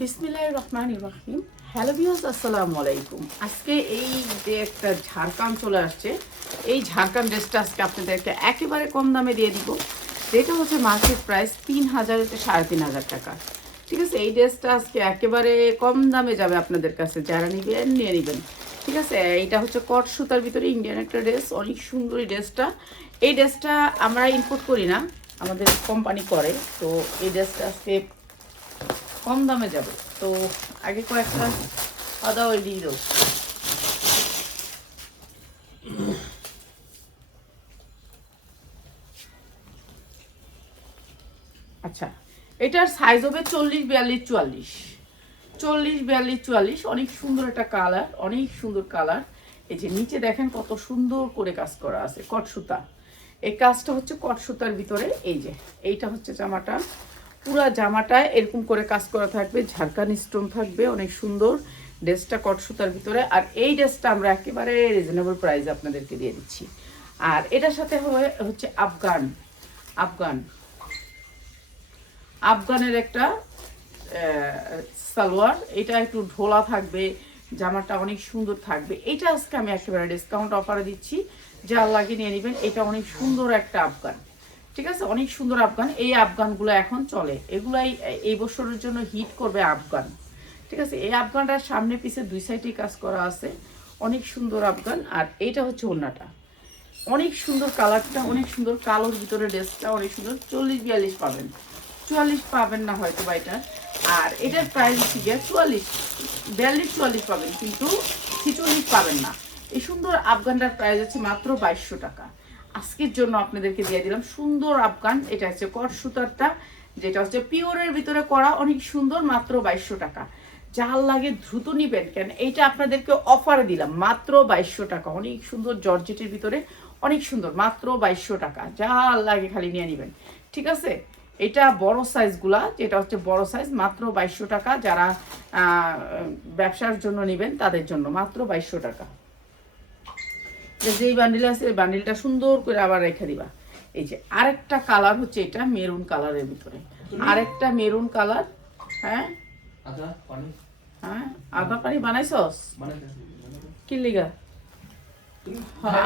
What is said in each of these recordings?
বিসমিল্লাহির রহমানির রহিম। Hello viewers, আসসালামু আলাইকুম। আজকে এই যে একটা ঝাড়খান চলে আসছে, এই ঝাড়খান ড্রেসটা আজকে আপনাদেরকে একেবারে কম দামে দিয়ে দিব, যেটা হচ্ছে মার্কেট প্রাইস 3,000 থেকে 3,500 টাকা। ঠিক আছে, এই ড্রেসটা আজকে একেবারে কম দামে যাবে আপনাদের কাছে, যারা নেবেন নিয়ে নেবেন। ঠিক আছে, এইটা হচ্ছে কট সুতার ভিতরে ইন্ডিয়ান একটা ড্রেস, অনেক সুন্দর এই ড্রেসটা। এই ড্রেসটা আমরা ইম্পোর্ট করি না, আমাদের কোম্পানি করে। তো এই ড্রেসটা আজকে কম দামে যাবে। তো আগে কয়েকটা আদা ওই দিয়ে দেবো। আচ্ছা, এটার সাইজ হবে 40, 42, 44। 40, 42, 44, অনেক সুন্দর একটা কালার, অনেক সুন্দর কালার। এই যে নিচে দেখেন কত সুন্দর করে কাজ করা আছে, কট সুতা। এই কাজটা হচ্ছে কট সুতার ভিতরে। এই যে এইটা হচ্ছে জামাটা, পুরা জামাটায় এরকম করে কাজ করা থাকবে, ঝাড়খান স্টোন থাকবে, অনেক সুন্দর ড্রেসটা কট সুতার ভিতরে। আর এই ড্রেসটা আমরা একেবারে রিজনেবল প্রাইসে আপনাদেরকে দিয়ে দিচ্ছি। আর এটার সাথে হচ্ছে আফগান আফগান আফগানের একটা সালোয়ার। এটা একটু ঢোলা থাকবে, জামাটা অনেক সুন্দর থাকবে। এটা আজকে আমি একেবারে ডিসকাউন্ট অফারে দিচ্ছি, যা লাগে নিয়ে নেবেন। এটা অনেক সুন্দর একটা আফগান। ঠিক আছে, অনেক সুন্দর আফগান। এই আফগানগুলো এখন চলে, এগুলাই এই বছরের জন্য হিট করবে আফগান। ঠিক আছে, এই আফগানটার সামনে পিছে দুই সাইডে কাজ করা আছে, অনেক সুন্দর আফগান। আর এইটা হচ্ছে ওড়নাটা, অনেক সুন্দর কালারটা, অনেক সুন্দর কালোর ভিতরে ড্রেসটা অনেক সুন্দর। 40, 42 পাবেন, 44 পাবেন না হয়তো বা এটা। আর এটার প্রাইস হচ্ছে গিয়ে 44, 42, 44 পাবেন, কিন্তু 46 পাবেন না। এই সুন্দর আফগানটার প্রাইস হচ্ছে মাত্র 2200 টাকা। আজকের জন্য আপনাদেরকে দিয়ে দিলাম সুন্দর আফগান। এটা হচ্ছে কট সুতারটা, যেটা হচ্ছে পিওরের ভিতরে করা, অনেক সুন্দর, মাত্র 2200 টাকা। যার লাগে দ্রুত নিবেন, কেন এইটা আপনাদেরকে অফারে দিলাম মাত্র 2200 টাকা। অনেক সুন্দর জর্জেটের ভিতরে, অনেক সুন্দর, মাত্র 2200 টাকা। যার লাগে খালি নিয়ে নেবেন। ঠিক আছে, এটা বড় সাইজগুলা, যেটা হচ্ছে বড় সাইজ, মাত্র 2200 টাকা। যারা ব্যবসার জন্য নেবেন তাদের জন্য মাত্র 2200 টাকা। যেই বান্ডিল আছে এই বান্ডিলটা সুন্দর করে আবার রেখে দিবা। এই যে আরেকটা কালার হচ্ছে এটা মেরুন কালারের ভিতরে, আরেকটা মেরুন কালার। হ্যাঁ হ্যাঁ, আদা পানি বানাইছস কি লিগা? হ্যাঁ,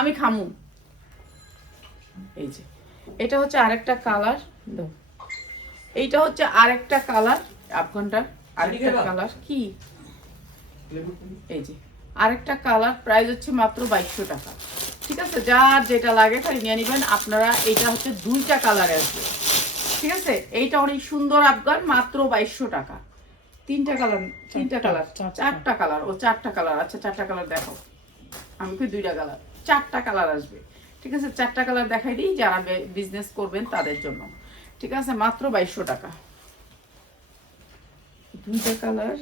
আমি খামু। এই যে এটা হচ্ছে আরেকটা কালার, এইটা হচ্ছে আরেকটা কালার আফগানটার, আরেকটা কালার কি, এই যে আরেকটা কালার। প্রাইস হচ্ছে মাত্র 2200 টাকা। ঠিক আছে, যার যেটা লাগে তাই নিয়ে নেবেন আপনারা। এইটা হচ্ছে দুইটা কালার আসবে। ঠিক আছে, এইটা অনেক সুন্দর আফগান, মাত্র 2200 টাকা। তিনটা কালার, চারটা কালার। ও চারটা কালার, আচ্ছা চারটা কালার দেখো। আমি কি দুইটা কালার, চারটা কালার আসবে। ঠিক আছে, চারটা কালার দেখাই দিই যারা বিজনেস করবেন তাদের জন্য। ঠিক আছে, মাত্র 2200 টাকা, দুইটা কালার।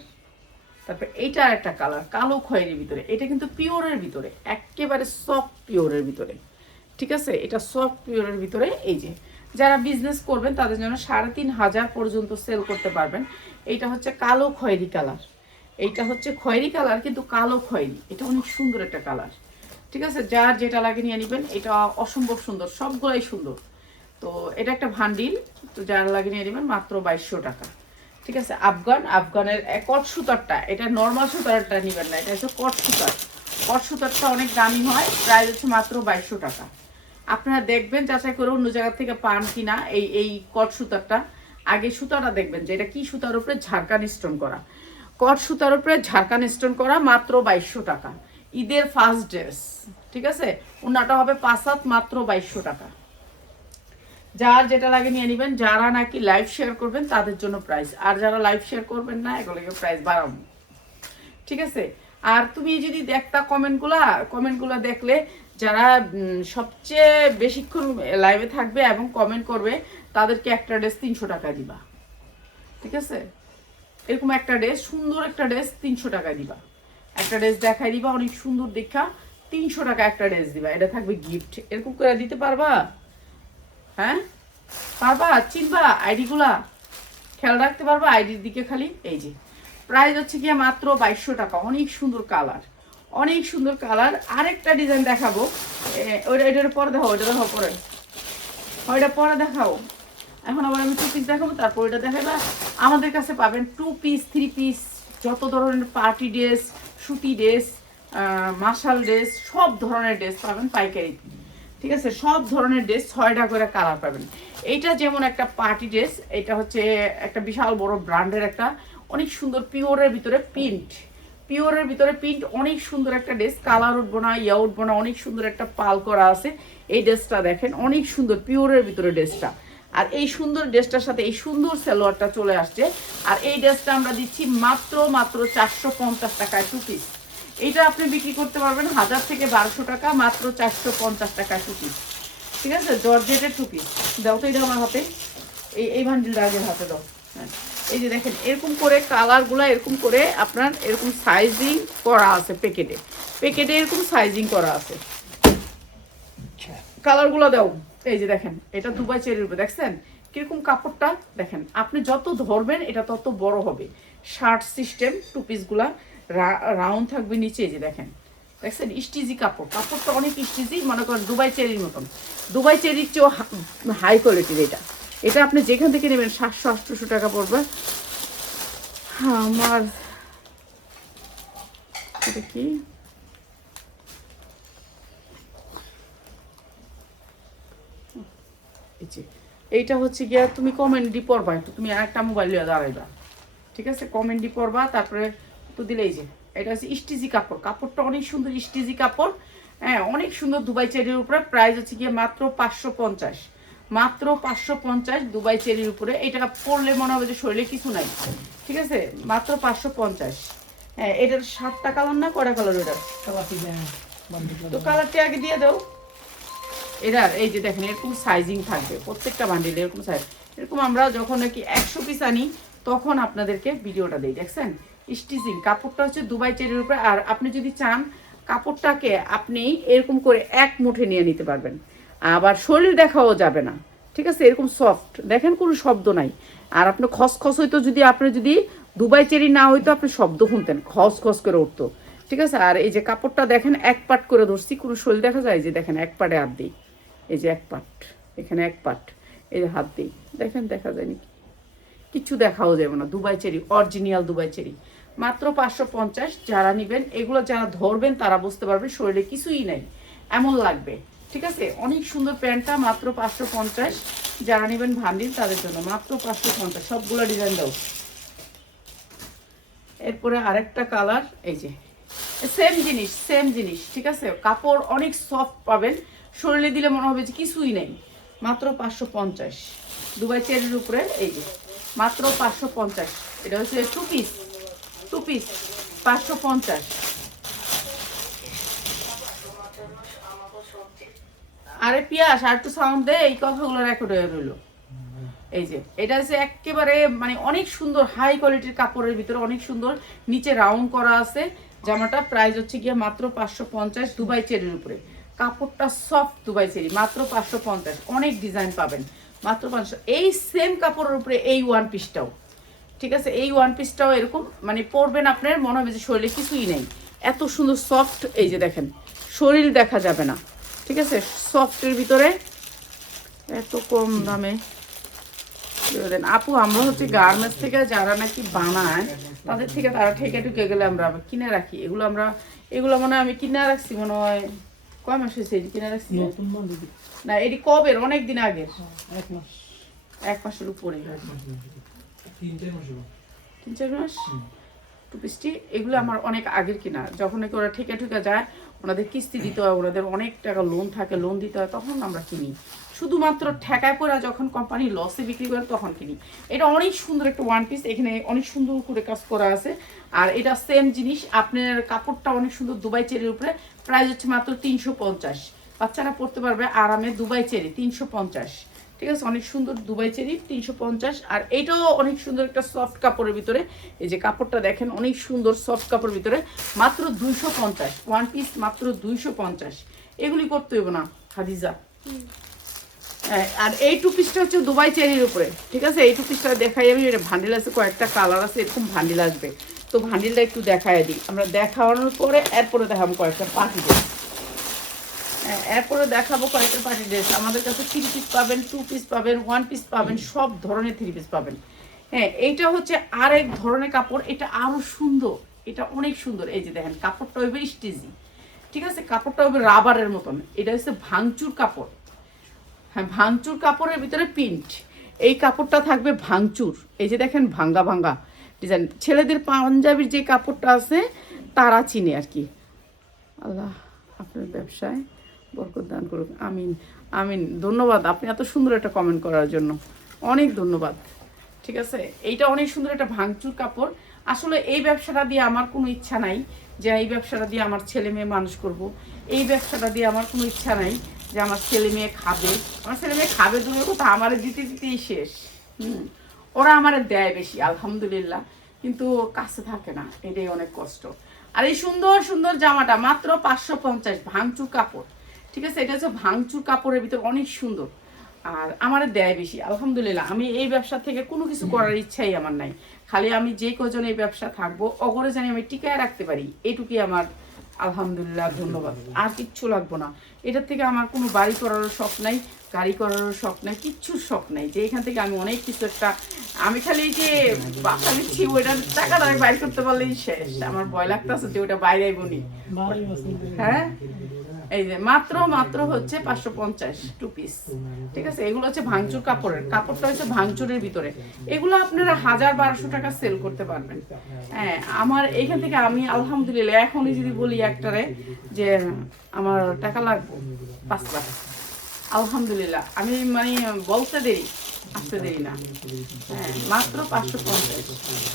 তারপর এইটা একটা কালার, কালো খয়েরির ভিতরে। এটা কিন্তু পিওরের ভিতরে, একেবারে সফট পিওরের ভিতরে। ঠিক আছে, এটা সফট পিওরের ভিতরে। এই যে যারা বিজনেস করবেন তাদের জন্য 3500 পর্যন্ত সেল করতে পারবেন। এইটা হচ্ছে কালো খয়েরি কালার, এইটা হচ্ছে খয়েরি কালার কিন্তু কালো খয়েরি। এটা অনেক সুন্দর একটা কালার। ঠিক আছে, যার যেটা লাগে নিয়ে নেবেন। এটা অসম্ভব সুন্দর, সবগুলাই সুন্দর। তো এটা একটা ভান্ডিল, তো যার লাগে নিয়ে নেবেন মাত্র 2200 টাকা। ঠিক আছে, আফগানের কট সুতারটা, এটা নর্মাল সুতারটা নেবেন না, এটা হচ্ছে কট সুতার। কট সুতারটা অনেক দামি হয়, প্রাইস হচ্ছে মাত্র 2200 টাকা। আপনারা দেখবেন যাচাই করে অন্য জায়গা থেকে পান কিনা এই কট সুতারটা। আগে সুতাটা দেখবেন যে এটা কি সুতার উপরে ঝাড়খান স্টোন করা, কট সুতার উপরে ঝাড়খান স্টোন করা, মাত্র 2200 টাকা। ঈদের ফার্স্ট ড্রেস। ঠিক আছে, ওনাটা হবে 5 হাত, মাত্র 2200 টাকা। যার যেটা লাগে নিয়ে নেবেন। যারা নাকি লাইভ শেয়ার করবেন তাদের জন্য প্রাইস, আর যারা লাইভ শেয়ার করবেন না এগুলোকে প্রাইস বাড়াবো। ঠিক আছে, আর তুমি যদি দেখতা কমেন্টগুলো দেখলে, যারা সবচেয়ে বেশিক্ষণ লাইভে থাকবে এবং কমেন্ট করবে তাদেরকে একটা ড্রেস 300 টাকা দিবা। ঠিক আছে, এরকম একটা ড্রেস, সুন্দর একটা ড্রেস 300 টাকা দিবা। একটা ড্রেস দেখাই দিবা অনেক সুন্দর দেখা, 300 টাকা একটা ড্রেস দিবা। এটা থাকবে গিফট। এরকম করে দিতে পারবা? হ্যাঁ পারবা? চিনবা আইডিগুলা, খেয়াল রাখতে পারবা আইডির দিকে খালি। এই যে প্রাইস হচ্ছে গিয়ে মাত্র 2200 টাকা। অনেক সুন্দর কালার, অনেক সুন্দর কালার। আরেকটা ডিজাইন দেখাবো, ওইটা এটার পরে দেখাও, ওইটা দেখাও পরে, ওইটা পরে দেখাও। এখন আবার আমি 2 পিস দেখাবো, তারপর এটা দেখাবো। আমাদের কাছে পাবেন 2 পিস 3 পিস যত ধরনের পার্টি ড্রেস, সুতি ড্রেস, মার্শাল ড্রেস, সব ধরনের ড্রেস পাবেন পাইকারি। ঠিক আছে, সব ধরনের ড্রেস 6টা করে কালার পাবেন। এইটা যেমন একটা পার্টি ড্রেস, এটা হচ্ছে একটা বিশাল বড় ব্র্যান্ডের একটা অনেক সুন্দর পিওরের ভিতরে প্রিন্ট, পিওরের ভিতরে প্রিন্ট, অনেক সুন্দর একটা ড্রেস, কালার উঠবো না, উঠবো না, অনেক সুন্দর একটা পাল করা আছে। এই ড্রেসটা দেখেন অনেক সুন্দর পিওরের ভিতরে ড্রেসটা। আর এই সুন্দর ড্রেসটার সাথে এই সুন্দর সালোয়ারটা চলে আসছে। আর এই ড্রেসটা আমরা দিচ্ছি মাত্র 450 টাকায় 2 পিস। এইটা আপনি বিক্রি করতে পারবেন 1000 থেকে 1200 টাকা, মাত্র 450 টাকা 2 পিস। ঠিক আছে, জর্জেটের 2 পিস। দাও তো এটা আমার হাতে, এই বান্ডিলটা আগে হাতে দাও। হ্যাঁ, এই যে দেখেন এরকম করে কালারগুলো এরকম করে আপনার এরকম সাইজিং করা আছে, প্যাকেটে প্যাকেটে এরকম সাইজিং করা আছে। কালারগুলো দাও। এই যে দেখেন এটা দুবাই চেরির উপরে, দেখছেন কিরকম কাপড়টা দেখেন, আপনি যত ধরবেন এটা তত বড় হবে। শার্ট সিস্টেম 2 পিসগুলা রাউন্ড থাকবে নিচে। এই যে দেখেন, দেখছেন স্টিজি কাপড়, কাপড়টা অনেক স্টিজি, মনে করেন দুবাই চেরির মতন। দুবাই চেরির চেয়েও হাই কোয়ালিটির এটা। এটা আপনি যেখান থেকে নেবেন 700-800 টাকা পড়বে। আমার এটা কি এইটা হচ্ছে গিয়া তুমি কমেন্ডি পড়বা, একটু তুমি আরেকটা মোবাইল নিয়ে দাঁড়াইবা। ঠিক আছে, কমেন্ডি পড়বা, তারপরে তো দিলেই যে এটা হচ্ছে স্টিজি কাপড়, কাপড়টা অনেক সুন্দর স্টিজি কাপড়। হ্যাঁ, অনেক সুন্দর দুবাই চেরির উপরে। প্রাইস হচ্ছে গিয়ে মাত্র 550, মাত্র 550 দুবাই চেরির উপরে। এটা পরলে মনে হবে যে শরীরে কিছু নাই। ঠিক আছে, মাত্র 550। হ্যাঁ, এটার 7টা কালার না, কয়টা কালার এটার? তো কালারটা আগে দিয়ে দাও। এটার এই যে দেখেন এরকম সাইজিং থাকবে প্রত্যেকটা বান্ডিলে, এরকম সাইজ। এরকম আমরা যখন নাকি 100 পিস আনি তখন আপনাদেরকে ভিডিওটা দিই, দেখছেন স্টিচিং। কাপড়টা হচ্ছে দুবাই চেরির উপরে। আর আপনি যদি চান কাপড়টাকে আপনি এরকম করে এক মুঠে নিয়ে নিতে পারবেন, আবার শরীর দেখাও যাবে না। ঠিক আছে, এরকম সফট দেখেন, কোনো শব্দ নাই। আর আপনি খসখস হইতো, যদি আপনি যদি দুবাই চেরি না হইতো আপনি শব্দ শুনতেন, খসখস করে উঠতো। ঠিক আছে, আর এই যে কাপড়টা দেখেন এক পাট করে ধরছি, কোনো শরীর দেখা যায়? যে দেখেন এক পাটে হাত দিই, এই যে এক পাট, এখানে এক পাট, এই যে হাত দিই, দেখেন দেখা যায় নাকি? কিছু দেখাও যাবে না। Dubai cherry, original Dubai cherry, মাত্র 550। যারা নেবেন এগুলো, যারা ধরবেন তারা বুঝতে পারবে শরীরে কিছুই নাই এমন লাগবে। ঠিক আছে, অনেক সুন্দর প্যান্টটা, মাত্র 550। যারা নেবেন ভান্ডিল তাদের জন্য মাত্র 550, সবগুলো ডিজাইন দাও। এরপরে আরেকটা কালার, এই যে সেম জিনিস, সেম জিনিস। ঠিক আছে, কাপড় অনেক সফট পাবেন, শরীরে দিলে মনে হবে যে কিছুই নেই। মাত্র 550 দুবাই চেরির উপরে। এই যে মাত্র 550। এটা হচ্ছে 2 পিস, 2 পিস 550। আরে পিয়াস আর একটু সাউন্ড দে, এই কথাগুলো রেকর্ড হয়ে রইলো। এই যে এটা হচ্ছে একেবারে মানে অনেক সুন্দর হাই কোয়ালিটির কাপড়ের ভিতরে, অনেক সুন্দর নিচে রাউন্ড করা আছে। জামাটা প্রাইস হচ্ছে গিয়ে মাত্র 550 দুবাই চেরির উপরে। কাপড়টা সফট দুবাই চেরি, মাত্র 550। অনেক ডিজাইন পাবেন মাত্র 500। এই সেম কাপড়ের উপরে এই ওয়ান পিসটাও, ঠিক আছে, এই ওয়ান পিসটাও এরকম মানে পরবেন আপনার মনে হবে যে শরীরে কিছুই নেই, এত সুন্দর সফট। এই যে দেখেন শরীর দেখা যাবে না। ঠিক আছে, সফটের ভিতরে এত কম দামে আপু। আমরা হচ্ছে গার্মেন্টস থেকে যারা নাকি বানায় তাদের থেকে তারা ঠেকে ঠুকে গেলে আমরা কিনে রাখি এগুলো। এগুলো মনে হয় আমি কিনে রাখছি, মনে হয় কয় মাস হয়েছে এটি কিনে রাখছি না? এটি কবের? অনেক দিন আগের, 1 মাসের উপরে, 3-4 মাস। 2 পিসটি এগুলো আমার অনেক আগের কিনা। যখন নাকি ওরা ঠেকে ঠুকে যায়, ওনাদের কিস্তি দিতে হয়, ওনাদের অনেক টাকা লোন থাকে, লোন দিতে হয়, তখন আমরা কিনি। শুধুমাত্র ঠেকায় পড়া যখন কোম্পানি লসে বিক্রি করে তখন কিনি। এটা অনেক সুন্দর একটা ওয়ান পিস, এখানে অনেক সুন্দর করে কাজ করা আছে। আর এটা সেম জিনিস, আপনার কাপড়টা অনেক সুন্দর দুবাই চেরির উপরে। প্রাইস হচ্ছে মাত্র 350। বাচ্চারা পড়তে পারবে আরামে, দুবাই চেরি 350। ঠিক আছে, অনেক সুন্দর দুবাই চেরি 350। আর এইটাও অনেক সুন্দর একটা সফট কাপড়ের ভিতরে। এই যে কাপড়টা দেখেন অনেক সুন্দর সফট কাপড়ের ভিতরে, মাত্র 250 ওয়ান পিস, মাত্র 250। এগুলি করতে হইব না হাদিজা। আর এই 2 পিসটা হচ্ছে দুবাই চেরির উপরে। ঠিক আছে, এই 2 পিসটা দেখাই আমি। এটা ভান্ডিল আছে, কয়েকটা কালার আছে, এরকম ভান্ডিল আসবে। তো ভান্ডিলটা একটু দেখাই দিই আমরা, দেখানোর পরে এরপরে দেখাবো কয়েকটা পার্টি ড্রেস। এরপরে দেখাবো কয়েকটা পার্টি ড্রেস। আমাদের কাছে 3 পিস পাবেন, 2 পিস পাবেন, 1 পিস পাবেন, সব ধরনের 3 পিস পাবেন। হ্যাঁ, এইটা হচ্ছে আরেক ধরনের কাপড়, এটা আরো সুন্দর, এটা অনেক সুন্দর। এই যে দেখেন কাপড়টা হবে স্টিজি, ঠিক আছে, কাপড়টা হবে রাবারের মতন। এটা হচ্ছে ভাঙচুর কাপড়। হ্যাঁ, ভাঙচুর কাপড়ের ভিতরে প্রিন্ট। এই কাপড়টা থাকবে ভাঙচুর। এই যে দেখেন ভাঙ্গা ভাঙ্গা ডিজাইন। ছেলেদের পাঞ্জাবির যে কাপড়টা আছে তারা চিনে আর কি। আল্লাহ আপনার ব্যবসায় বরকত দান করুক, আমিন আমিন। ধন্যবাদ আপনি এত সুন্দর একটা কমেন্ট করার জন্য, অনেক ধন্যবাদ। ঠিক আছে, এইটা অনেক সুন্দর একটা ভাঙচুর কাপড়। আসলে এই ব্যবসাটা দিয়ে আমার কোনো ইচ্ছা নাই যে এই ব্যবসাটা দিয়ে আমার ছেলে মেয়ে মানুষ করব। এই ব্যবসাটা দিয়ে আমার কোনো ইচ্ছা নাই যে আমার ছেলে মেয়ে খাবে। আমার ছেলে মেয়ে খাবে দূরের কথা, আমার দিতে দিতেই শেষ। ওরা আমার দেয় বেশি আলহামদুলিল্লাহ, কিন্তু কাছে থাকে না, এটাই অনেক কষ্ট। আর এই সুন্দর সুন্দর জামাটা মাত্র 550, ভাঙচুর কাপড়। ঠিক আছে, এটা হচ্ছে ভাঙচুর কাপড়ের ভিতর, অনেক সুন্দর। আর আমার দেয় বেশি আলহামদুলিল্লাহ। আমি এই ব্যবসা থেকে কোনো কিছু করার ইচ্ছাই আমার নাই, খালি আমি যে কজন এই ব্যবসা থাকবো অগরে জানি আমি টিকায় রাখতে পারি, এটুকুই আমার আলহামদুলিল্লাহ। ধন্যবাদ, আর কিচ্ছু লাগবো না। এটার থেকে আমার কোনো বাড়ি করারও শখ নাই, গাড়ি করারও শখ নাই, কিচ্ছুর শখ নাই যে এখান থেকে আমি অনেক কিছু একটা, আমি খালি এই যে বাসা নিচ্ছি ওইটার টাকাটা আমি বাইর করতে পারলেই শেষ। আমার ভয় লাগতেছে যে ওটা বাইরে আইবনি। হ্যাঁ, এই যে মাত্র মাত্র হচ্ছে 550 2 পিস। ঠিক আছে, এগুলো হচ্ছে ভাঙচুর কাপড়ের, কাপড়টা হচ্ছে ভাঙচুরের ভিতরে। এগুলো আপনারা 1000-1200 টাকা সেল করতে পারবেন। হ্যাঁ, আমার এইখান থেকে আমি আলহামদুলিল্লাহ এখনই যদি বলি একটারে যে আমার টাকা লাগবে 5 লাখ, আলহামদুলিল্লাহ আমি মানে বলতে দেরি, আসতে দেরি না। হ্যাঁ, মাত্র 550।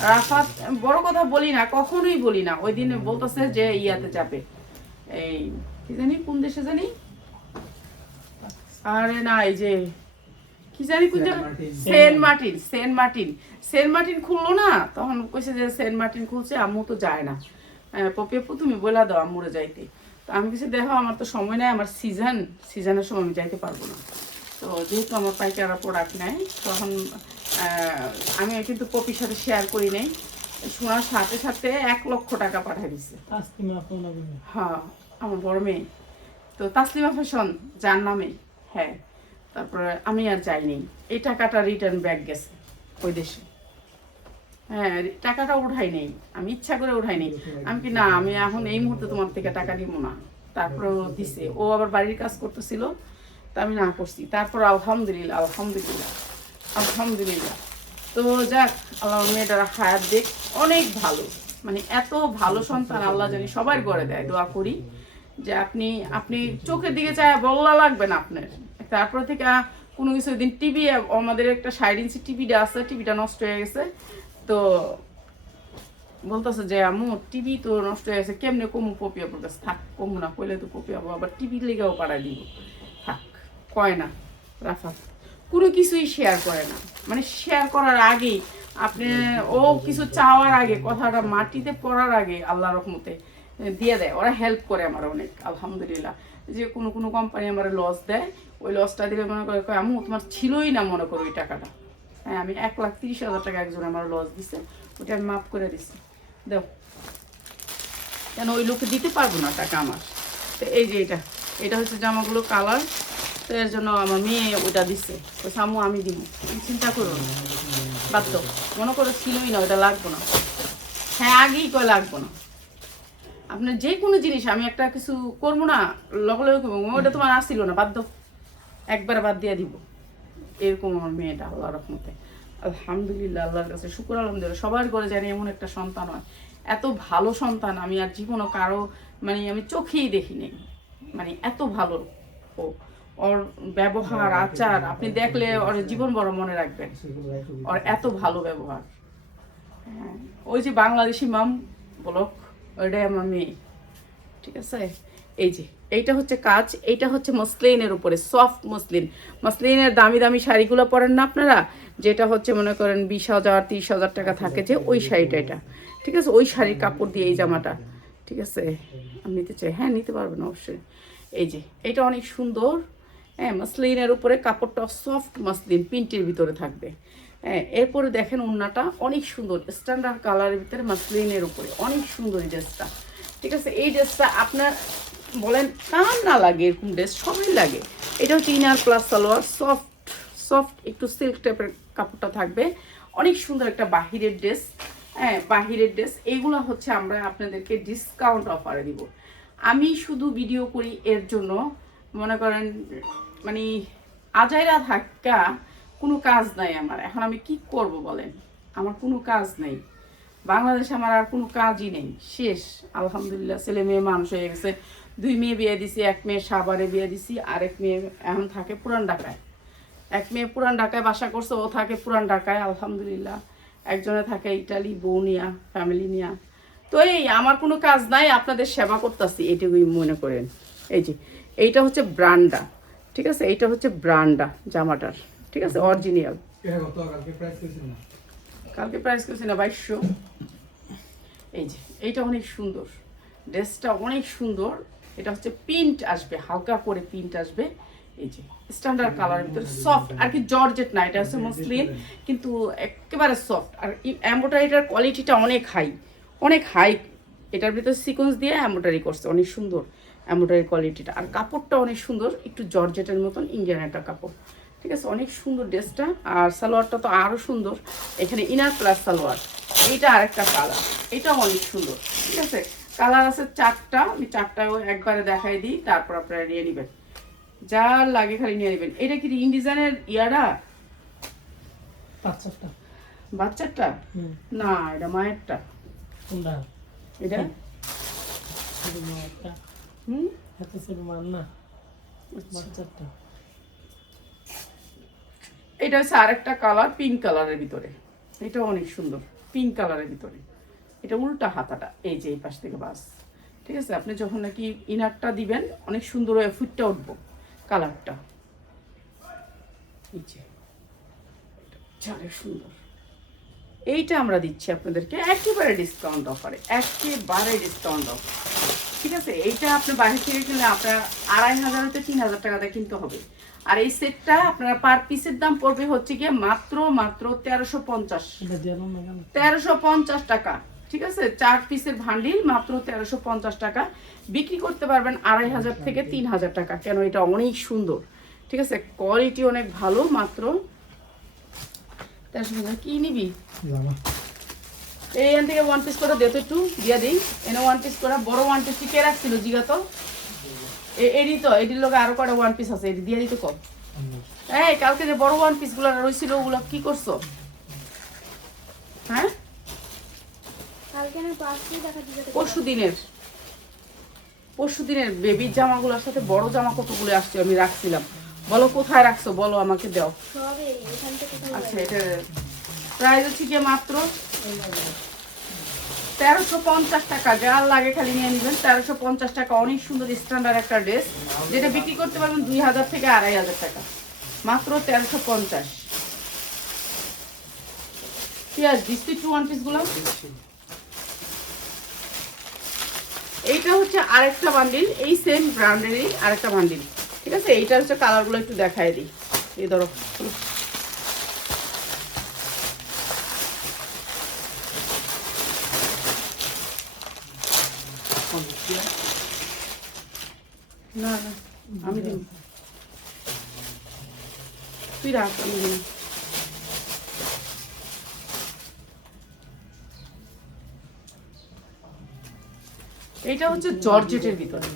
রাফাত বড় কথা বলি না, কখনোই বলি না। ওই দিন বলতেছে যে ইয়াতে যাবে, এই কি জানি কোন দেশে জানি, আরে না এই যে কি জানি কোন জায়গা, সেন্ট মার্টিন। সেন্ট মার্টিন, সেন্ট মার্টিন খুললো না, তখন কইছে যে সেন্ট মার্টিন খুলছে, আম্মু তো যায় না। পপি আপু তুমি বলে দাও আম্মুরে যাইতে। তো আমি কিছু দেখো আমার তো সময় নাই, আমার সিজনের সময় আমি যাইতে পারবো না। তো যেহেতু আমার পাইকারা প্রোডাক্ট নেয়, তখন আমি কিন্তু পপির সাথে শেয়ার করি নাই। শোনার সাথে সাথে 1 লক্ষ টাকা পাঠিয়ে দিচ্ছে। হ্যাঁ, আমার বড় মেয়ে তো তাসলিমা ফ্যাশন যার নামে। হ্যাঁ, তারপরে আমি আর যাইনি, এই টাকাটা রিটার্ন ব্যাক গেছে ওই দেশে। হ্যাঁ, টাকাটা উঠাই নেই, আমি ইচ্ছা করে উঠাই নেই। আমি কি না, আমি এখন এই মুহূর্তে তোমার থেকে টাকা নিব না। তারপরে দিছে, ও আবার বাড়ির কাজ করতেছিল, তা আমি না করছি। তারপর আলহামদুলিল্লাহ আলহামদুলিল্লাহ আলহামদুলিল্লাহ। তো যাক, আল্লাহ মেয়েটারা হায়াত দেখ, অনেক ভালো, মানে এত ভালো সন্তান আল্লাহ জানি সবার ঘরে দেয়। দোয়া করি যে আপনি আপনি চোখের দিকে চায় বল্লা লাগবে না আপনার। তারপর থেকে কোনো কিছু দিন টিভি, আমাদের একটা 60 ইঞ্চি টিভিটা আছে, টিভিটা নষ্ট হয়ে গেছে। তো বলতেছে যে আম্মু টিভি তো নষ্ট হয়ে গেছে, কেমনে কমু পপিয়া কাছে। থাক, কমু না, কইলে তো পপিয়াবো আবার টিভির লেগেও পাড়ায় দিব। থাক, কয় না রাফাত, কোনো কিছুই শেয়ার করে না, মানে শেয়ার করার আগেই আপনি, ও কিছু চাওয়ার আগে, কথাটা মাটিতে পড়ার আগে আল্লাহ রহমতে দিয়ে দেয়। ওরা হেল্প করে আমার অনেক আলহামদুলিল্লাহ। যে কোনো কোনো কোম্পানি আমার লস দেয়, ওই লসটা দিলে মনে করে আম্মু তোমার ছিলই না মনে করো ওই টাকাটা। হ্যাঁ, আমি 1,30,000 টাকা একজন আমার লস দিছে, ওটা আমি মাফ করে দিছি। দেখ, কেন ওই লোককে দিতে পারবো না টাকা আমার। তো এই যে এটা হচ্ছে জামাগুলো কালার, তো এর জন্য আমার মেয়ে ওটা দিচ্ছে, ওই সামু আমি দিব, চিন্তা করো না, বাধ্য মনে করো ছিলই না, ওটা লাগবো না। হ্যাঁ, আগেই কয় লাগবো না। আপনার যে কোনো জিনিস আমি একটা কিছু করবো না, লগে লগে করবো, ওটা তোমার আসছিল না, বাধ্য একবার বাদ দিয়ে দিব। এরকম আমার মেয়েটা আল্লাহ রহমতে আলহামদুলিল্লাহ, আল্লাহর কাছে শুকর আলহামদুলিল্লাহ। সবার ঘরে জানি এমন একটা সন্তান হয়, এত ভালো সন্তান আমি আর জীবনও কারো, মানে আমি চোখেই দেখি নেই, মানে এত ভালো ও। ওর ব্যবহার আচার আপনি দেখলে ওর জীবন বড় মনে রাখবেন, ওর এত ভালো ব্যবহার। হ্যাঁ, ওই যে বাংলাদেশি মাম ব্লক, ওইটাই আমার মেয়ে। ঠিক আছে, এই যে এইটা হচ্ছে কাজ, এইটা হচ্ছে মসলিনের উপরে, সফট মসলিন। মসলিনের দামি দামি শাড়িগুলো পরেন না আপনারা, যেটা হচ্ছে মনে করেন 20,000 30,000 টাকা থাকে, যে ওই শাড়িটা এটা। ঠিক আছে, ওই শাড়ির কাপড় দিয়ে এই জামাটা। ঠিক আছে, আমি নিতে চাই, হ্যাঁ নিতে পারবেন অবশ্যই। এই যে এটা অনেক সুন্দর। হ্যাঁ, মসলিনের উপরে কাপড়টা সফট মসলিন, প্রিন্টের ভিতরে থাকবে। হ্যাঁ, এরপরে দেখেন ওড়নাটা অনেক সুন্দর, স্ট্যান্ডার্ড কালারের ভিতরে মসলিনের উপরে অনেক সুন্দর এই ড্রেসটা। ঠিক আছে, এই ড্রেসটা আপনার বলেন কার না লাগে এরকম ড্রেস, সবই লাগে। এটা হচ্ছে inner plus salwar, soft soft একটু সিল্ক টাইপের কাপড়টা থাকবে, অনেক সুন্দর একটা বাহিরের ড্রেস। হ্যাঁ, বাহিরের ড্রেস এইগুলো হচ্ছে আমরা আপনাদেরকে ডিসকাউন্ট অফারে দিব। আমি শুধু ভিডিও করি এর জন্য, মনে করেন মানে আজাইরা থাকা কোনো কাজ নাই আমার। এখন আমি কি করব বলেন, আমার কোনো কাজ নেই, বাংলাদেশে আমার আর কোনো কাজই নেই, শেষ। আলহামদুলিল্লাহ ছেলে মেয়ে মানুষ হয়ে গেছে, 2 মেয়ে বিয়ে দিছি, 1 মেয়ে সাভারে বিয়ে দিছি, আর 1 মেয়ে এখন থাকে পুরান ঢাকায়। 1 মেয়ে পুরান ঢাকায় বাসা করছে, ও থাকে পুরান ঢাকায় আলহামদুলিল্লাহ। একজনে থাকে ইটালি, বউ নিয়া, ফ্যামিলি নিয়া। তো এই আমার কোনো কাজ নাই, আপনাদের সেবা করতেছি এইটুকুই মনে করেন। এই যে এইটা হচ্ছে ব্রান্ডা, ঠিক আছে, এইটা হচ্ছে ব্রান্ডা জামাটার, ঠিক আছে, অরিজিনাল। কালকে প্রাইস করছি না 2200। এই যে এইটা অনেক সুন্দর, ড্রেসটা অনেক সুন্দর। এটা হচ্ছে প্রিন্ট আসবে, হালকা করে প্রিন্ট আসবে। এই যে স্ট্যান্ডার্ড কালারের ভিতরে সফট আর কি, জর্জেট না, এটা হচ্ছে মসলিন কিন্তু একেবারে সফট। আর এমব্রয়ডারিটার কোয়ালিটিটা অনেক হাই, অনেক হাই। এটার ভিতরে সিকোয়েন্স দিয়ে এমব্রয়ডারি করছে, অনেক সুন্দর এমব্রয়ডারি কোয়ালিটিটা। আর কাপড়টা অনেক সুন্দর, একটু জর্জেটের মতন ইন্ডিয়ান একটা কাপড়, ঠিক আছে, অনেক সুন্দর ড্রেসটা। আর সালোয়ারটা তো আরও সুন্দর, এখানে ইনার প্লাস সালোয়ার। এইটা আরেকটা কালার, এটাও অনেক সুন্দর, ঠিক আছে। কালার আছে 4টা, আমি 4টাও একবারে দেখাই দিই, তারপর আপনারা নিয়ে নেবেন, যা লাগে খালি নিয়ে নেবেন। এটা কি ইনডিজাইনের ইয়ারা বাচ্চারটা? না, এটা মায়েরটা। এটা এটা হচ্ছে আরেকটা কালার, পিঙ্ক কালারের ভিতরে। এটা অনেক সুন্দর, পিঙ্ক কালারের ভিতরে। এটা উল্টা হাতাটা, এই যে এই পাশ থেকে বাস, ঠিক আছে। আপনি যখন নাকি ইনারটা দিবেন অনেক সুন্দর হয়ে ফুটটা উঠবো কালারটা। এই যে অনেক সুন্দর, এইটা আমরা দিচ্ছি আপনাদেরকে একেবারে ডিসকাউন্ট অফারে, একেবারে ডিসকাউন্ট অফার, ঠিক আছে। এইটা আপনি বাইরে থেকে কিনলে আপনার 2500 থেকে 3000 টাকাতে কিনতে হবে। আর এই সেটটা আপনার পার পিসের দাম পড়বে হচ্ছে গিয়ে মাত্র 1350 টাকা, ঠিক আছে। 4 পিসের ভান্ডিল মাত্র 1350 টাকা, বিক্রি করতে পারবেন 2500 থেকে 3000 টাকা। কেন, এটা অনেক সুন্দর, ঠিক আছে, কোয়ালিটি অনেক ভালো। মাত্র 1350। কি নিবি? এই থেকে 1 পিস করে দে তো, একটু দিয়া দিই। এনে 1 পিস করে, বড় 1 পিস কে রাখছিল জিগা তো, এডি তো, এডির লোক আরো কটা 1 পিস আছে, এডি দিয়ে দিতে কম। এই কালকে যে বড় 1 পিস গুলো রইছিল, ওগুলো কি করছো? হ্যাঁ, পরশু দিনের বেবির জামাগুলোর সাথে বড় জামা কতগুলো আসছে, আমি রাখছিলাম। বলো কোথায় রাখছো, বলো আমাকে দাও। আচ্ছা, এটা প্রাইস হচ্ছে গিয়ে মাত্র 1350 টাকা। যার লাগে খালি নিয়ে নেবেন, 1350 টাকা। অনেক সুন্দর স্ট্যান্ডার্ড একটা ড্রেস, যেটা বিক্রি করতে পারবেন 2000 থেকে 2500 টাকা, মাত্র 1350। কি আর দিচ্ছি 1 পিস গুলো। এইটা হচ্ছে আরেকটা বান্ডিল, এই সেম ব্র্যান্ডেরই আরেকটা বান্ডিল, ঠিক আছে। এইটা হচ্ছে কালারগুলো একটু দেখায় দিই। এই ধরো, না না আমি দিন, তুই রাখ, আমি দিন। এটা হচ্ছে জর্জেটের ভিতরে,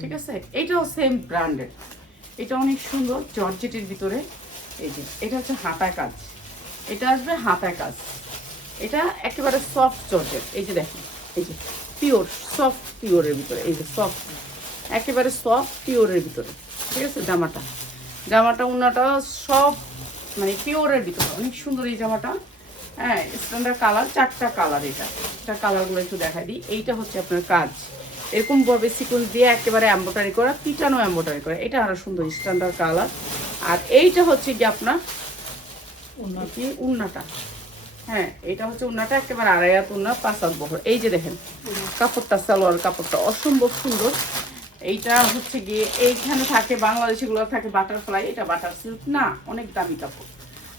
ঠিক আছে। এইটাও সেম ব্র্যান্ডের, এটা অনেক সুন্দর জর্জেটের ভিতরে। এই যে এটা হচ্ছে হাতায় কাজ, এটা আসবে হাতায় কাজ। এটা একেবারে সফট জর্জেট, এই যে দেখেন, এই যে পিওর সফট পিওরের ভিতরে, এই যে সফট, একেবারে সফট পিওরের ভিতরে, ঠিক আছে। জামাটা উন্নাটা সব মানে পিওরের ভিতরে, অনেক সুন্দর এই জামাটা। হ্যাঁ, স্ট্যান্ডার্ড কালার, 4টা কালার। এটা কালারগুলো একটু দেখাই দিই। এইটা হচ্ছে আপনার কাজ এরকম ভাবে সিকোয়েন্স দিয়ে একেবারে এমব্রয়ডারি করা, পিটানো এমব্রয়ডারি করা, এটা আরো সুন্দর স্ট্যান্ডার্ড কালার। আর এইটা হচ্ছে কি আপনার উন্নাটা, হ্যাঁ, এটা হচ্ছে উন্নাটা একেবারে 2.5 হাত উন্না, 5 হাত বহর। এই যে দেখেন কাপড়টা, সালোয়ার কাপড়টা অসম্ভব সুন্দর। এইটা হচ্ছে গিয়ে এইখানে থাকে বাংলাদেশিগুলো থাকে বাটারফ্লাই, এটা বাটার সিল্ক না, অনেক দামি কাপড়।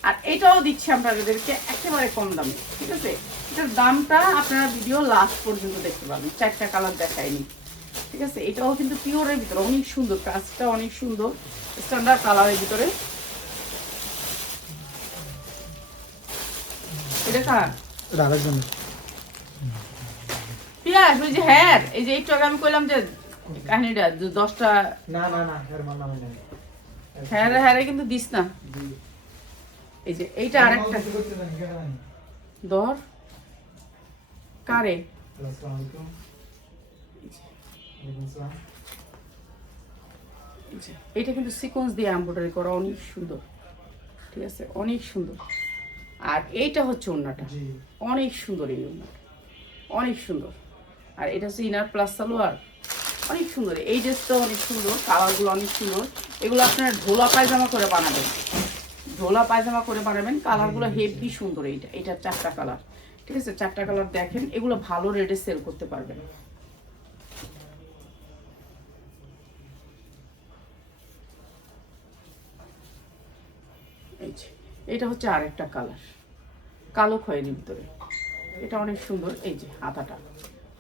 আর এটাও দিচ্ছি আপনাদেরকে একেবারে কম দামে, ঠিক আছে। এটার দামটা আপনারা ভিডিও লাস্ট পর্যন্ত দেখতে পাবেন, 4টা কালার দেখায়নি, ঠিক আছে, এটাও কিন্তু পিওরের ভিতরে, অনেক সুন্দর, কাজটা অনেক সুন্দর, স্ট্যান্ডার্ড কালারের ভিতরে। এটা কার? এটা আরেকজন। পিয়াস ওই যে হ্যাঁ, এই যে একটু আগে আমি কইলাম যে কাহিনীটা 10টা না না না, এর মান নামে নাই। হ্যাঁ হ্যাঁ কিন্তু দিস না। এই যে এইটা আরেকটা ধর কারে। আসসালামু আলাইকুম। ওয়ালাইকুম আসসালাম। এটা কিন্তু সিকোয়েন্স দিয়ে এমব্রয়ডারি করা, অনেক সুন্দর, ঠিক আছে, অনেক সুন্দর। আর এইটা হচ্ছে ওড়নাটা, জি অনেক সুন্দর এই ওড়নাটা, অনেক সুন্দর। আর এটা হচ্ছে ইনার প্লাস সালোয়ার, অনেক সুন্দর। এই ড্রেসটা অনেক সুন্দর, কালারগুলো অনেক সুন্দর। এগুলো আপনারা ঢোলা পায়জামা করে বানাবেন, ঢোলা পায়জামা করে বানাবেন। কালারগুলো হেভি সুন্দর। এইটা 4টা কালার, ঠিক আছে, 4টা কালার দেখেন। এগুলো ভালো রেটে সেল করতে পারবেন। এই যে এটা হচ্ছে আরেকটা কালার, কালো খয়েরির ভিতরে, এটা অনেক সুন্দর। এই যে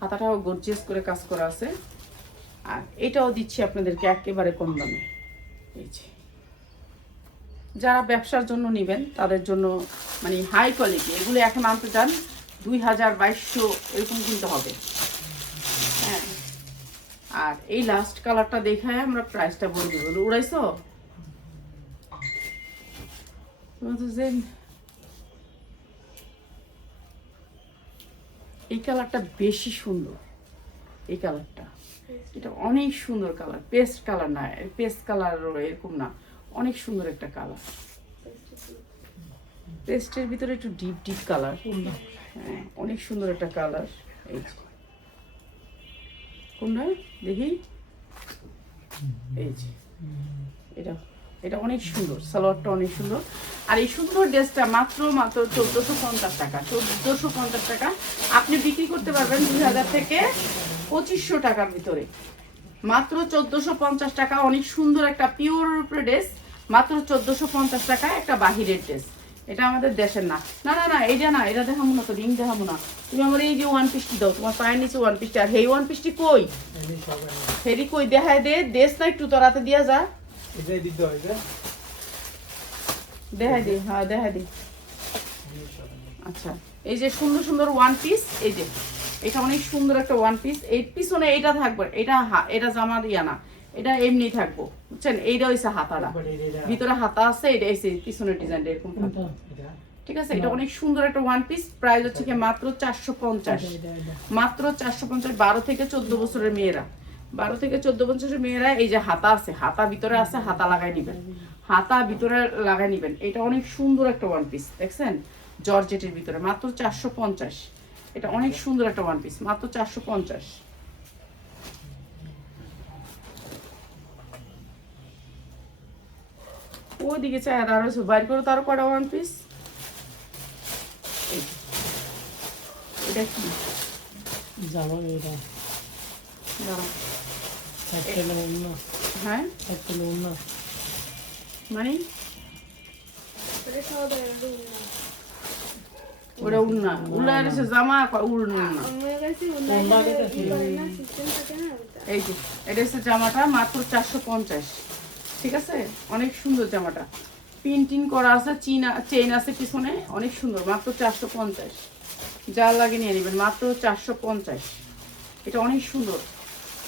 হাতাটাও গর্জিয়াস করে কাজ করা আছে। আর এটাও দিচ্ছি আপনাদেরকে একেবারে কম দামে। এই যে যারা ব্যবসার জন্য নেবেন তাদের জন্য মানে হাই কোয়ালিটি, এগুলো এখন আনতে চান 2000-2200 এরকম কিনতে হবে। হ্যাঁ, আর এই লাস্ট কালারটা দেখায় আমরা প্রাইসটা বলে দেবো। উড়াইছো এই কালারটা বেশি সুন্দর, এই কালারটা, এটা অনেক সুন্দর কালার, পেস্ট কালার না, পেস্ট কালার এরকম না, অনেক সুন্দর একটা কালার, পেস্টের ভিতরে একটু ডিপ ডিপ কালার। হ্যাঁ, অনেক সুন্দর একটা কালার। এই যে কোনটা দেখি, এই যে এটা, এটা অনেক সুন্দর, সালোয়ারটা অনেক সুন্দর। আর এই সুন্দর ড্রেসটা মাত্র 1450 টাকা, 1450 টাকা আপনি বিক্রি করতে পারবেন 2000 থেকে 2500 টাকার ভিতরে। মাত্র 1450 টাকা, অনেক সুন্দর একটা পিওর উপরে ড্রেস, মাত্র 1450 টাকা একটা বাহিরের ড্রেস। এটা আমাদের দেশের না, না না না, এটা না, এটা দেখাবো না তো, রিং দেখাবো না। তুমি আমার এই যে ওয়ান পিসটি দাও, তোমার পায়ের নিচে ওয়ান পিসটি। আর এই ওয়ান পিসটি কই, হেরি কই, দেখায় দে, দেশ না একটু তোরাতে দিয়া যা, এটাই দিতে হয় যে দেখাই দে, হ্যাঁ দেখাই দে। আচ্ছা, এই যে সুন্দর সুন্দর ওয়ান পিস, এই যে এটা অনেক সুন্দর একটা ওয়ান পিস। এই পিছনে এটা থাকবে, এটা জামা দিয়া না, এটা এমনি থাকবো, বুঝছেন। এইটা হইছে হাতাটা, ভিতরে হাতা আছে, এটা এসে পিছনের ডিজাইনটা এরকম থাকবে, ঠিক আছে। এটা অনেক সুন্দর একটা ওয়ান পিস, প্রাইস হচ্ছে কি মাত্র 450, মাত্র 450। 12 থেকে 14 বছরের মেয়েরা, 12 থেকে 14 বছরের মেয়েরা, এই যে হাতা আছে, হাতা ভিতরে আছে, হাতা লাগাই নিবেন, হাতা ভিতরে লাগাই নিবেন। এটা অনেক সুন্দর একটা ওয়ান পিস, দেখছেন, জর্জেটের ভিতরে, মাত্র 450। এটা অনেক সুন্দর একটা ওয়ান পিস, মাত্র 450। ওইদিকে চায় আরো বাইর করো, তারও কটা ওয়ান পিস। এটা কি জামা? এটা দাঁড়াও, একটা লোন না, হ্যাঁ একটা লোন না, মানে ওটা উড়না, উড়না এসে জামা উড়না না। এই যে এটা হচ্ছে জামাটা, মাত্র 450, ঠিক আছে, অনেক সুন্দর জামাটা, প্রিন্টিং করা আছে, চেইন আছে পিছনে, অনেক সুন্দর, মাত্র 450। যা লাগে নিয়ে নেবেন, মাত্র 450। এটা অনেক সুন্দর,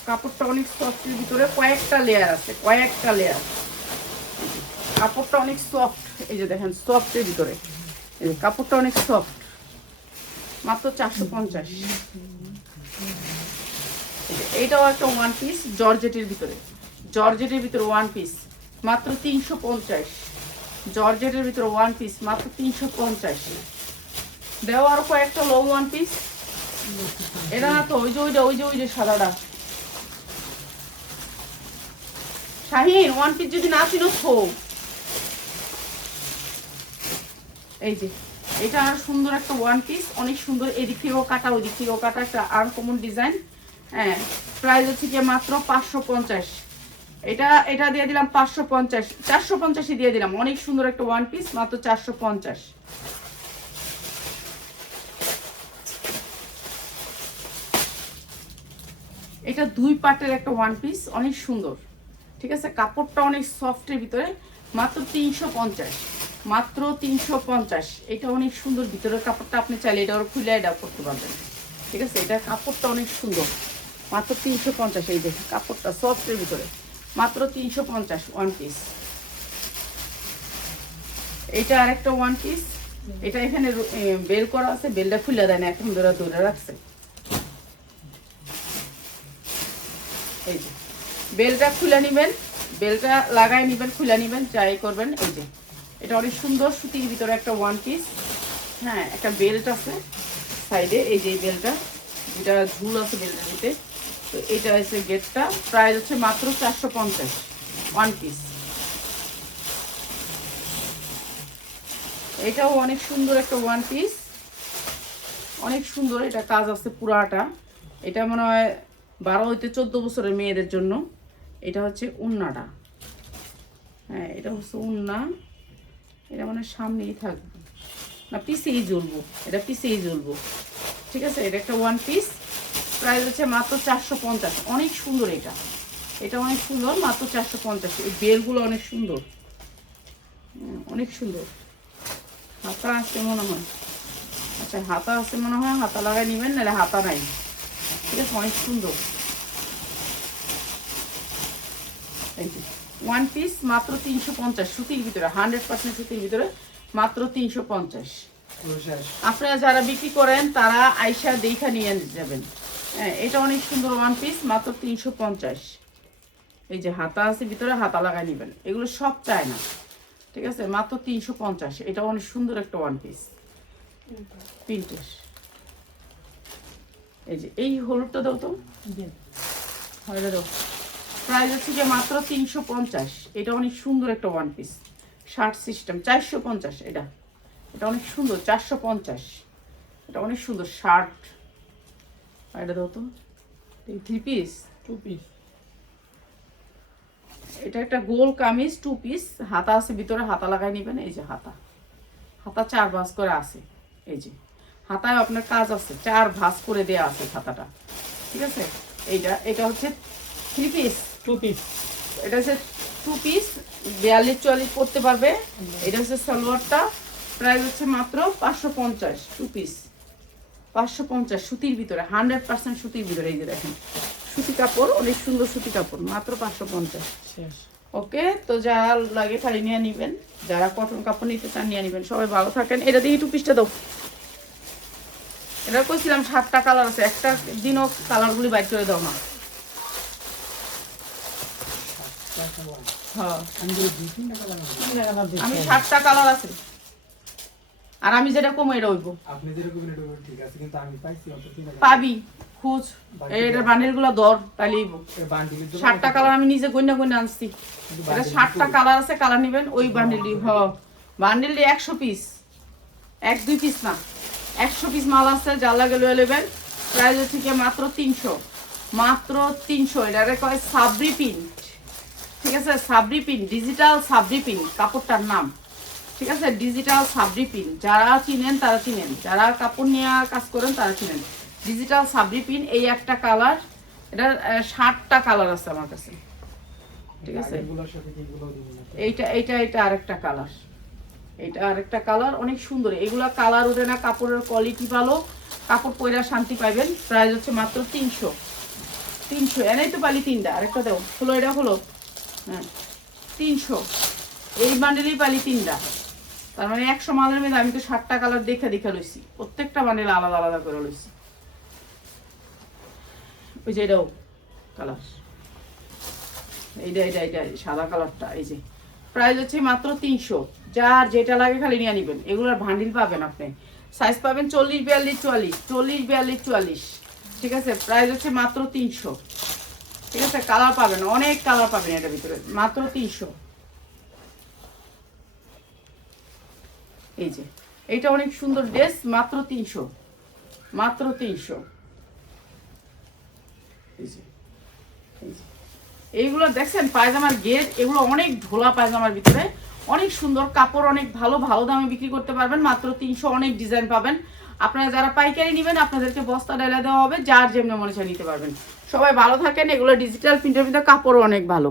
কাপড়টা অনেক সফটের ভিতরে, কয়েকটা লেয়ার আছে, কয়েকটা লেয়ার, কাপড়টা অনেক সফট। এই যে দেখেন, সফটের ভিতরে, এই কাপড়টা অনেক সফট, মাত্র 450। এইটাও একটা ওয়ান পিস, জর্জেটের ভিতরে, জর্জেটের ভিতরে ওয়ান পিস, মাত্র 350। জর্জেটের ভিতরে ওয়ান পিস, মাত্র 350। দেওয়া আরো কয়েকটা লো ওয়ান পিস। এটা না তো, ওই যে সাদাটা, শাহিন ওয়ান পিস যদি না ছিল তো। এই যে এটা আর সুন্দর একটা ওয়ান পিস, অনেক সুন্দর, এদিক থেকেও কাটা, ওই দিক থেকেও কাটা, একটা আনকমন ডিজাইন। হ্যাঁ, প্রাইস হচ্ছে কি মাত্র 550। এটা দিয়ে দিলাম 550, 450 দিয়ে দিলাম। অনেক সুন্দর একটা ওয়ান পিস, মাত্র 450। এটা 2 পার্টের একটা ওয়ান পিস, অনেক সুন্দর। ঠিক আছে, কাপড়টা অনেক সফটের ভিতরে, মাত্র 350, মাত্র 350। এটা অনেক সুন্দর ভিতরের কাপড়টা, আপনি চাইলে এটা ওর খুলে এটা করতে পারবেন। ঠিক আছে, এটা কাপড়টা অনেক সুন্দর, মাত্র 350। এই দেখে কাপড়টা সফটের ভিতরে, মাত্র 350 ওয়ান পিস। এটা আরেকটা ওয়ান পিস, এটা এখানে বেল করা আছে, বেলটা খুলে দেয় না, এখন ধরে ধরে রাখছে। এই যে বেলটা খুলে নিবেন, বেলটা লাগাই নিবেন, খুলে নিবেন, যাই করবেন। এই যে এটা অনেক সুন্দর সুতির ভিতরে একটা ওয়ান পিস। হ্যাঁ, একটা বেল্ট আছে সাইডে, এই যে বেলটা, যেটা ঝুল আছে বেলটার ভিতরে। তো এটা হচ্ছে গেটটা, প্রাইস হচ্ছে মাত্র 450 ওয়ান পিস। এটাও অনেক সুন্দর একটা ওয়ান পিস, অনেক সুন্দর। এটা কাজ আছে পুরাটা, এটা মনে হয় 12 হইতে 14 বছরের মেয়েদের জন্য। এটা হচ্ছে উন্নাটা, হ্যাঁ এটা হচ্ছে উন্না। এটা মানে সামনেই থাকবে না, পিছেই ঝুলবো, এটা পিছেই ঝুলবো। ঠিক আছে, এটা একটা ওয়ান পিস, প্রাইস হচ্ছে মাত্র 450। অনেক সুন্দর এটা, এটা অনেক সুন্দর, মাত্র 450। এই বেলগুলো অনেক সুন্দর, অনেক সুন্দর। হাতা আছে মনে হয়, আচ্ছা হাতা আছে মনে হয়, হাতা লাগাই নেবেন, নাহলে হাতা নাই। ঠিক আছে, অনেক সুন্দর। এই যে ওয়ান পিস মাত্র 350, সুতির ভিতরে, 100% সুতির ভিতরে, মাত্র 350। আপনারা যারা বিক্রি করেন তারা আইসা দেখা নিয়ে যাবেন। হ্যাঁ, এটা অনেক সুন্দর ওয়ান পিস, মাত্র 350। এই যে হাতা আছে ভিতরে, হাতা লাগাই নেবেন, এগুলো সব চায় না। ঠিক আছে, মাত্র 350। এটা অনেক সুন্দর একটা ওয়ান পিস, প্রিন্টের। এই যে এই হলুদটা দাও তো, হয় দাও। প্রাইস হচ্ছে যে মাত্র 350। এটা অনেক সুন্দর একটা ওয়ান পিস, শার্ট সিস্টেম। 450 এটা, এটা অনেক সুন্দর, 450। এটা অনেক সুন্দর শার্ট। এটা দাও তো, 3 পিস, 2 পিস। এটা একটা গোল কামিজ 2 পিস, হাতা আছে ভিতরে, হাতা লাগাই নেবেন। এই যে হাতা, হাতা 4 ভাঁজ করে আছে। এই যে হাতায় আপনার কাজ আছে, 4 ভাঁজ করে দেয়া আছে হাতাটা। ঠিক আছে, এটা হচ্ছে 3 পিস, 2 পিস। এটা হচ্ছে 2 পিস, 42-44 পড়তে পারবে। এটা হচ্ছে সালোয়ারটা, প্রাইস হচ্ছে মাত্র 550। 2 পিস 550, সুতির ভিতরে, 100% সুতির ভিতরে। এই যে দেখেন সুতি কাপড়, অনেক সুন্দর সুতি কাপড়, মাত্র 550। শেষ। ওকে, তো যারা লাগে খালি নিয়ে নিবেন, যারা কটন কাপড় নিতে চান নিয়ে নিবেন। সবাই ভালো থাকেন। এটা দিয়ে 2 পিসটা দাও। এটা কইছিলাম 7টা কালার আছে, একটা দিনও কালারগুলি বাইর করে দাও না। হ্যাঁ, আমি 7টা কালার আছে, আর আমি যেটা কম এটা হইব। আপনি যেরকম এটা ঠিক আছে, কিন্তু আমি পাইছি অত 3 টাকা পাবি, খোঁজ এটা বান্ডিলগুলো ধর, তাইলে হইব। এই বান্ডিলের জন্য 7টা কালার আমি নিজে গইনা গইনা আনছি। এটা 7টা কালার আছে, কালার নেবেন ওই বান্ডিলটি। হ্যাঁ, বান্ডিলটি 100 পিস, 1-2 পিস না, 100 পিস মাল আছে, যা লাগে লয়ে নেবেন। প্রাইস হচ্ছে কি মাত্র 300, মাত্র 300। এটা কয় সাবরি প্রিন্ট। ঠিক আছে, সাবরি প্রিন্ট, ডিজিটাল সাবরি প্রিন্ট কাপড়টার নাম। ঠিক আছে, ডিজিটাল সাবরি প্রিন্ট, যারা চিনেন তারা চিনেন, যারা কাপড় নিয়ে কাজ করেন তারা চিনেন। ডিজিটাল সাবরি প্রিন্ট, এই একটা কালার। এটা 7টা কালার আছে আমার কাছে। ঠিক আছে, এগুলোর সাথে এগুলো দিবেন না। এইটা আরেকটা কালার, এটা আরেকটা কালার, অনেক সুন্দর। এগুলা কালার ওঠে না, কাপড়ের কোয়ালিটি ভালো, কাপড় পয়রা শান্তি পাইবেন। প্রাইস হচ্ছে মাত্র 300। এনেই তো পালি 3টা, আরেকটা দাও, হলো এটা হলো। হ্যাঁ, 300। এই বান্ডেলই পালি 3টা, তার মানে 100 মালের মধ্যে আমি তো 7টা কালার দেখে লইছি, প্রত্যেকটা বান্ডেল আলাদা আলাদা করে লইছি। ওই যে এটাও কালার, এইটা সাদা কালারটা। এই যে প্রাইস হচ্ছে মাত্র 300। যার যেটা লাগে খালি নিয়ে নিবেন। এগুলোর ভান্ডিল পাবেন আপনি, সাইজ পাবেন 40-42-44। ঠিক আছে, প্রাইস হচ্ছে মাত্র 300। ঠিক আছে, কালার পাবেন, অনেক কালার পাবেন এটার ভিতরে, মাত্র 300। এই যে এইটা অনেক সুন্দর ড্রেস, মাত্র 300, মাত্র 300। এইগুলো দেখছেন পায়জামার গেট, এগুলো অনেক ঢোলা পায়জামার ভিতরে, অনেক সুন্দর কাপড়, অনেক ভালো ভালো দামে বিক্রি করতে পারবেন, মাত্র 300। অনেক ডিজাইন পাবেন। আপনারা যারা পাইকারি নেবেন আপনাদেরকে বস্তা ডালা দেওয়া হবে, যার যেমনি মনে চায় নিতে পারবেন। সবাই ভালো থাকেন। এগুলো ডিজিটাল প্রিন্টের ভিতরে কাপড়ও অনেক ভালো।